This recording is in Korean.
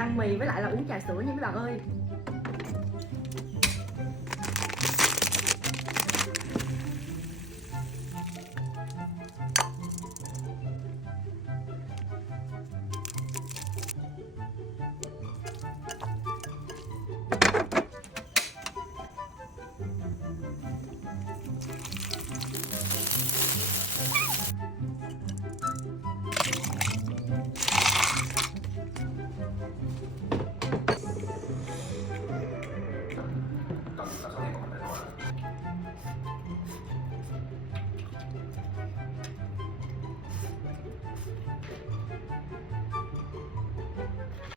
ăn mì với lại là uống trà sữa nha mấy bạn ơi.